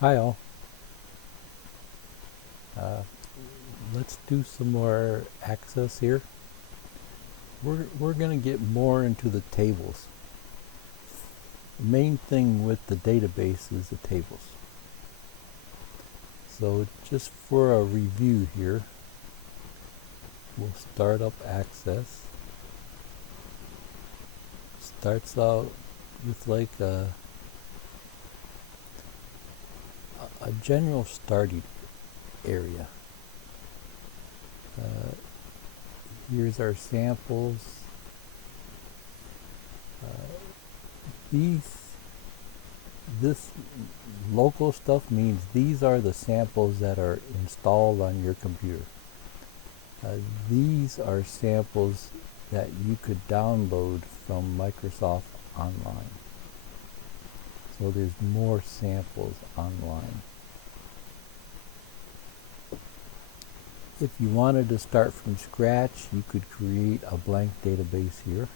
Hi all. Uh, let's do some more access here. We're going to get more into the tables. The main thing with the database is the tables. So just for a review here, we'll start up access. Starts out with like a general starting area. Uh, Here's our samples. This local stuff means these are the samples that are installed on your computer. These are samples that you could download from Microsoft Online. So there's more samples online. If you wanted to start from scratch, you could create a blank database here.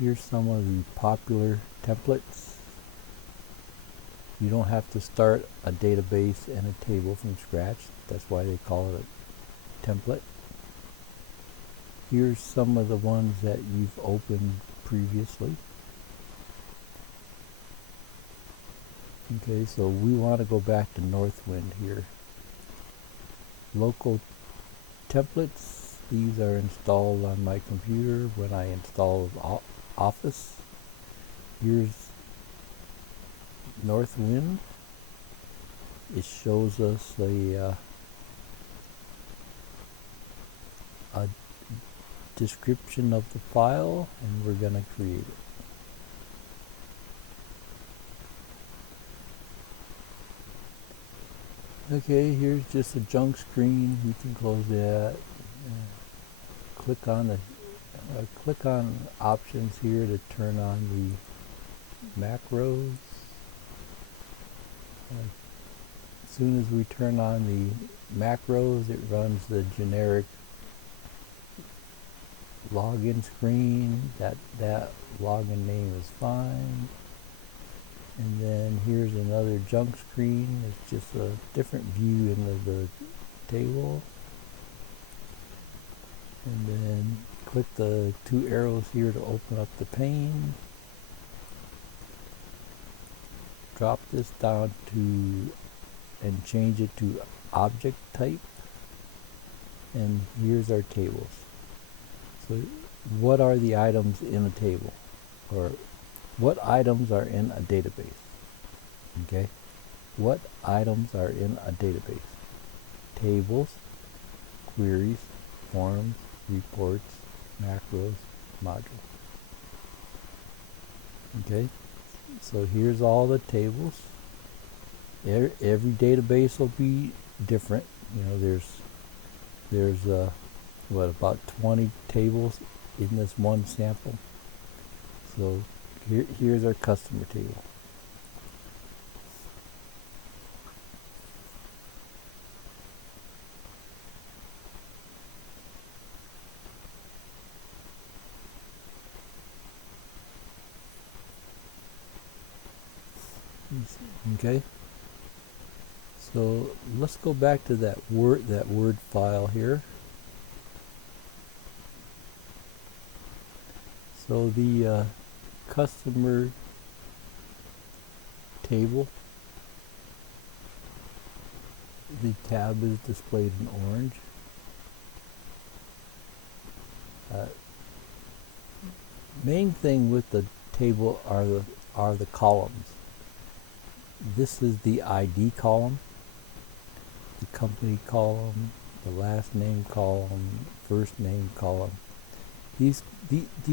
Here's some of the popular templates. You don't have to start a database and a table from scratch. That's why they call it a template. Here's some of the ones that you've opened previously. Okay, so we want to go back to Northwind here. Local templates, these are installed on my computer when I install Office. Here's Northwind. It shows us a description of the file, and we're going to create it. Okay, here's just a junk screen. We can close that. Click on options here to turn on the macros. As soon as we turn on the macros, it runs the generic login screen. That login name is fine. And then here's another junk screen. It's just a different view in the table. And then click the two arrows here to open up the pane. Drop this down to and change it to object type. And here's our tables. So what are the items in a table? Or what items are in a database? Okay, what items are in a database? Tables, queries, forms, reports, macros, modules. Okay, so here's all the tables. Every database will be different. You know, there's about 20 tables in this one sample. So here's our customer table. Okay. So let's go back to that word file here. So the customer table, the tab is displayed in orange. Main thing with the table are the columns. This is the ID column, the company column, the last name column, first name column. These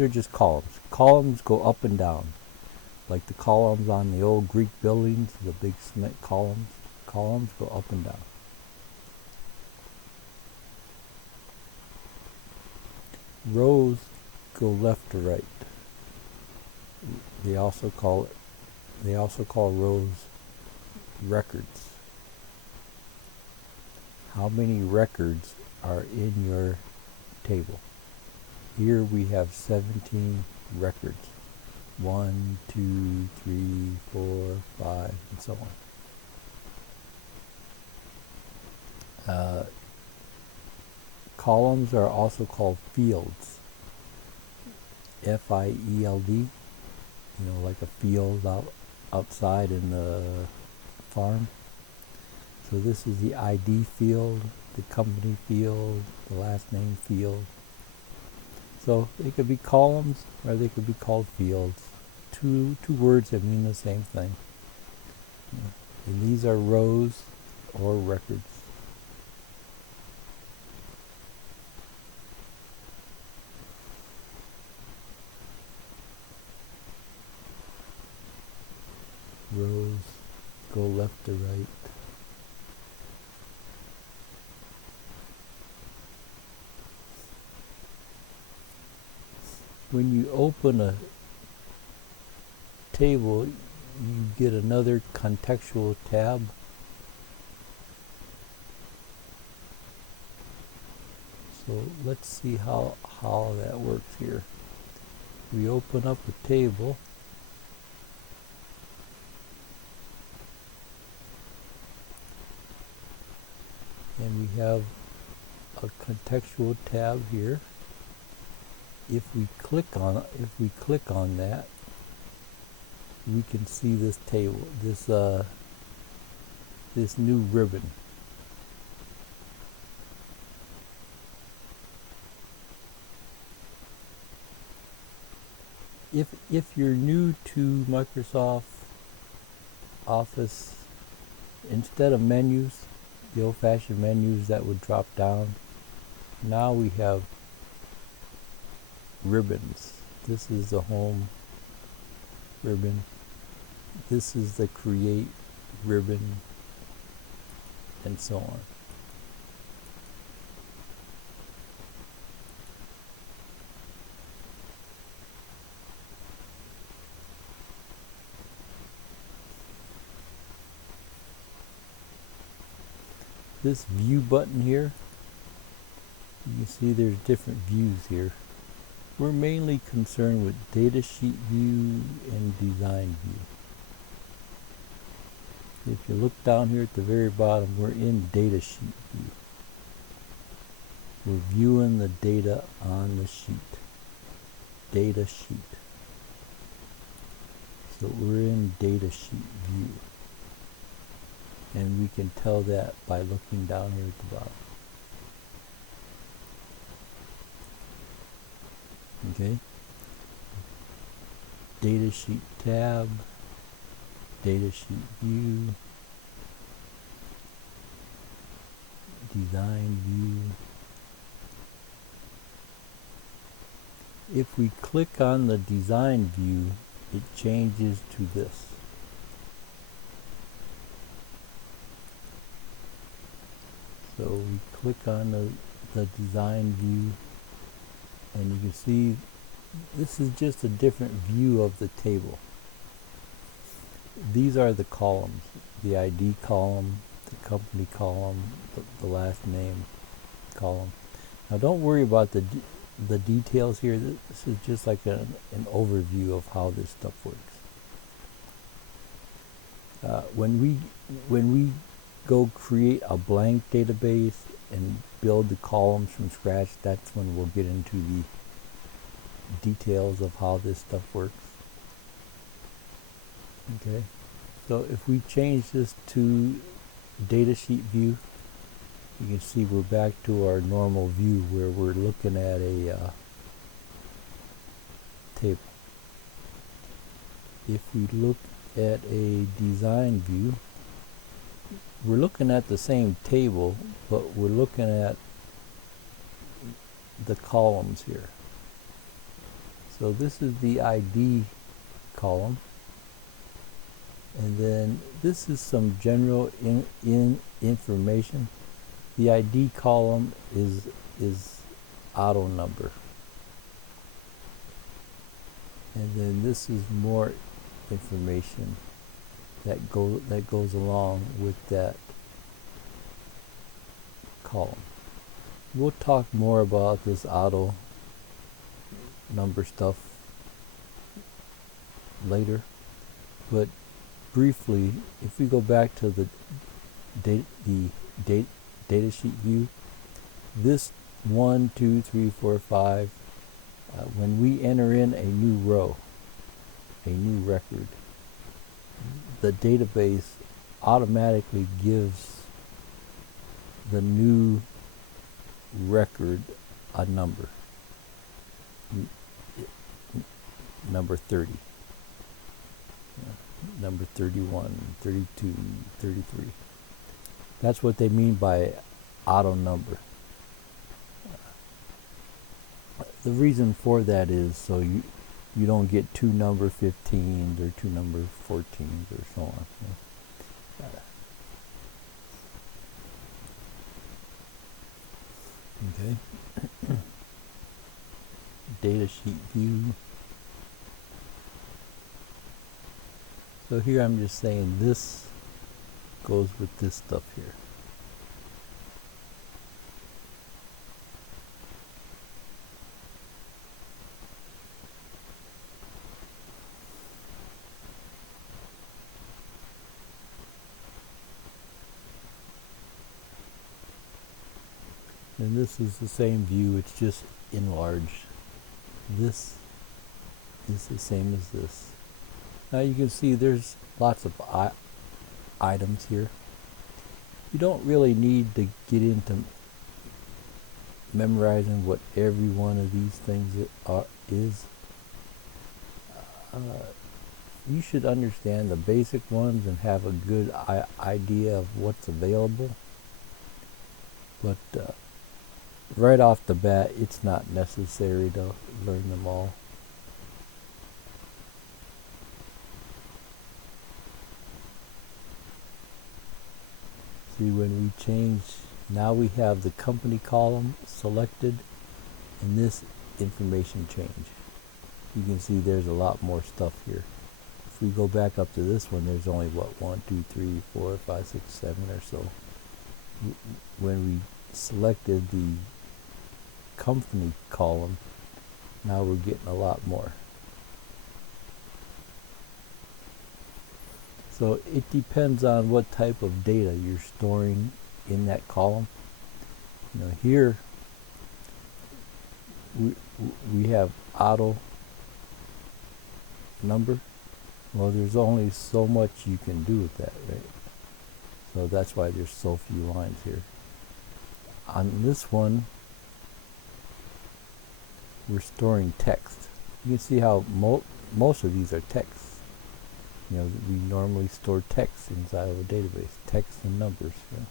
are just columns. Columns go up and down, like the columns on the old Greek buildings, the big cement columns. Columns go up and down. Rows go left to right. They also call rows records. How many records are in your table? Here we have 17 records. 1, 2, 3, 4, 5, and so on. Columns are also called fields. F-I-E-L-D, like a field outside in the farm. So this is the ID field, the company field, the last name field. So they could be columns or they could be called fields. Two words that mean the same thing. And these are rows or records. Rows go left to right. When you open a table, you get another contextual tab. So let's see how that works here. We open up a table. And we have a contextual tab here. If we click on that, we can see this table, this new ribbon. If you're new to Microsoft Office, instead of menus, the old-fashioned menus that would drop down, now we have ribbons. This is the home ribbon. This is the create ribbon, and so on. This view button here, you can see there's different views here. We're mainly concerned with Datasheet View and Design View. If you look down here at the very bottom, we're in Datasheet View. We're viewing the data on the sheet. Data sheet. So we're in Datasheet View. And we can tell that by looking down here at the bottom. Okay. Datasheet tab, Datasheet View, Design View. If we click on the Design View, it changes to this. So we click on the Design View, and you can see this is just a different view of the table. These are the columns, the ID column, the company column, the last name column. Now don't worry about the details here. This is just like an overview of how this stuff works. When we go create a blank database and build the columns from scratch, that's when we'll get into the details of how this stuff works. Okay, so if we change this to Datasheet View, you can see we're back to our normal view where we're looking at a table. If we look at a Design View, we're looking at the same table, but we're looking at the columns here. So this is the ID column, and then this is some general information. The ID column is auto number, and then this is more information that goes along with that column. We'll talk more about this auto number stuff later. But briefly, if we go back to the datasheet view, this 1, 2, 3, 4, 5, when we enter in a new row, a new record, the database automatically gives the new record a number, number 30, number 31, 32, 33. That's what they mean by auto number. The reason for that is so you don't get two number 15s or two number 14s or so on. Okay. Datasheet view. So here I'm just saying this goes with this stuff here. And this is the same view, it's just enlarged. This is the same as this. Now you can see there's lots of items here. You don't really need to get into memorizing what every one of these things is. You should understand the basic ones and have a good idea of what's available. But right off the bat, it's not necessary to learn them all. See, when we change, now we have the company column selected and this information change. You can see there's a lot more stuff here. If we go back up to this one, there's only what, 1, 2, 3, 4, 5, 6, 7 or so. When we selected the company column, now we're getting a lot more. So it depends on what type of data you're storing in that column. You know, here we have auto number. Well, there's only so much you can do with that, right? So that's why there's so few lines here. On this one, we're storing text. You can see how most of these are text. You know, we normally store text inside of a database, text and numbers. Yeah.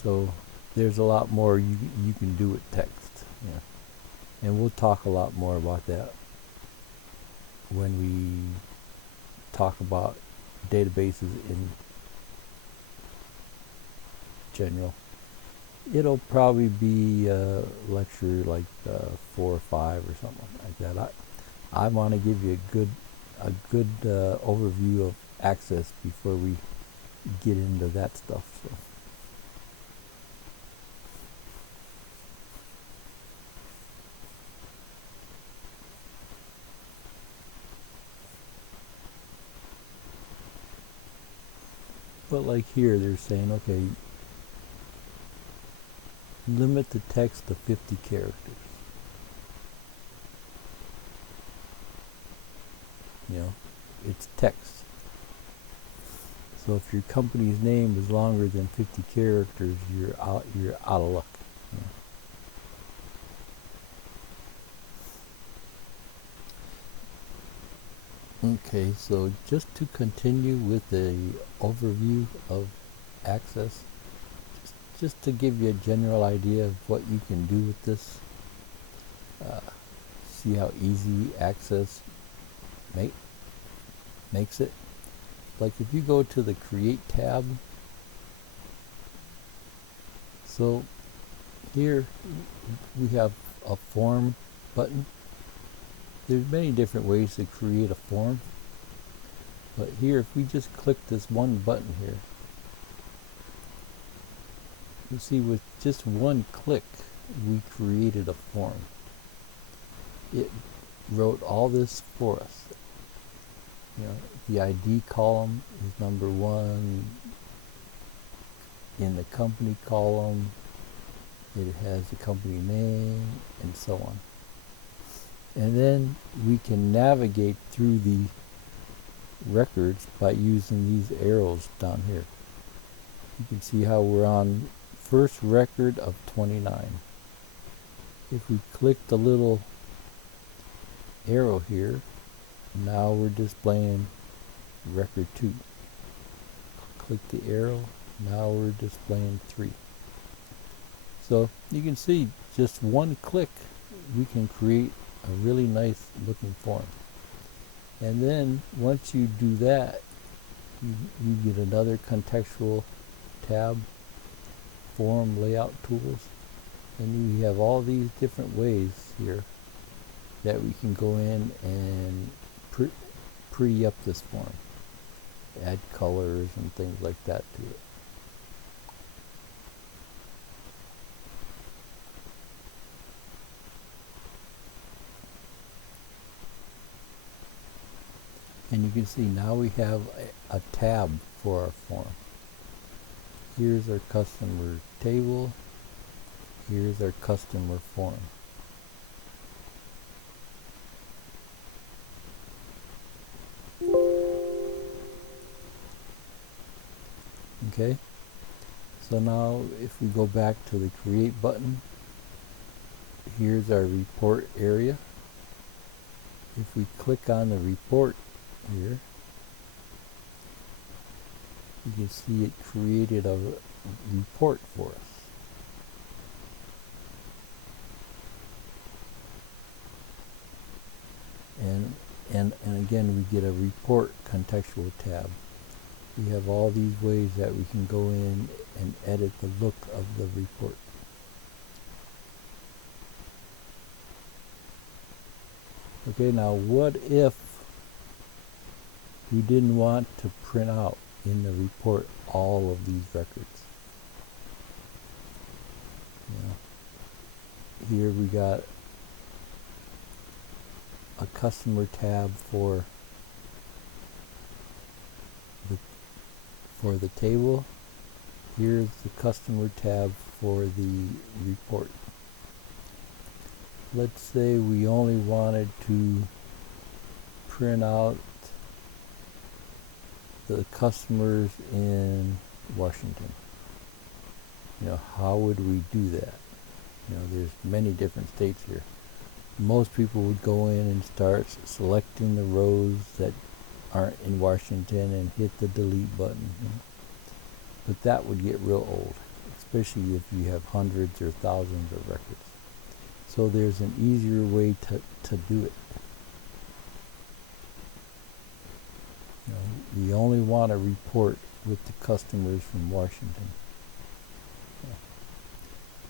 So there's a lot more you can do with text. Yeah. And we'll talk a lot more about that when we talk about databases in general. It'll probably be a lecture like 4 or 5 or something like that. I want to give you a good overview of Access before we get into that stuff. So. But like here, they're saying, okay, limit the text to 50 characters. You know, it's text. So if your company's name is longer than 50 characters, you're out of luck. Yeah. Okay, so just to continue with the overview of Access, just to give you a general idea of what you can do with this. See how easy Access makes it. Like if you go to the Create tab, so here we have a form button. There's many different ways to create a form, but here if we just click this one button here, you see with just one click we created a form. it wrote all this for us. The ID column is number 1. In the company column, it has the company name and so on. And then we can navigate through the records by using these arrows down here. You can see how we're on first record of 29. If we click the little arrow here, now we're displaying record 2. Click the arrow, now we're displaying 3. So you can see just one click we can create a really nice looking form. And then once you do that, you get another contextual tab, form layout tools, and you have all these different ways here that we can go in and pretty up this form, add colors and things like that to it. And you can see now we have a tab for our form. Here's our customer table. Here's our customer form. Okay, so now if we go back to the create button, here's our report area. If we click on the report here, you can see it created a report for us. And again, we get a report contextual tab. We have all these ways that we can go in and edit the look of the report. Okay, now what if we didn't want to print out in the report all of these records? Here we got a customer tab for the table. Here's the customer tab for the report. Let's say we only wanted to print out the customers in Washington. How would we do that? There's many different states here. Most people would go in and start selecting the rows that aren't in Washington and hit the delete button. But that would get real old, especially if you have hundreds or thousands of records. So there's an easier way to do it. We only want to report with the customers from Washington.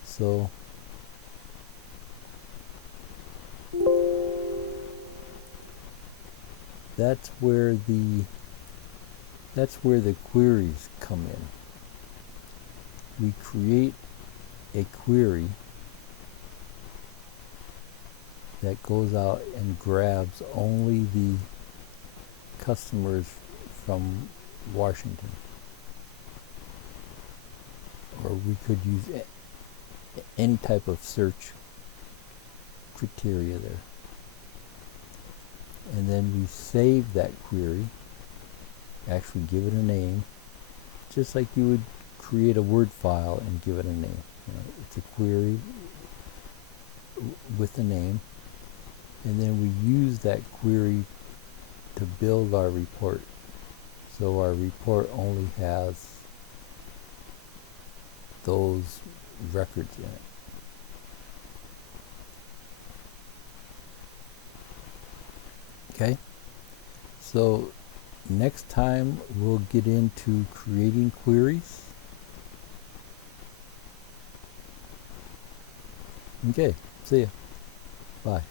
So that's where the queries come in. We create a query that goes out and grabs only the customers from Washington. Or we could use any type of search criteria there. And then we save that query, actually give it a name, just like you would create a Word file and give it a name. It's a query with a name, and then we use that query to build our report. So our report only has those records in it. Okay, so next time we'll get into creating queries. Okay, see ya. Bye.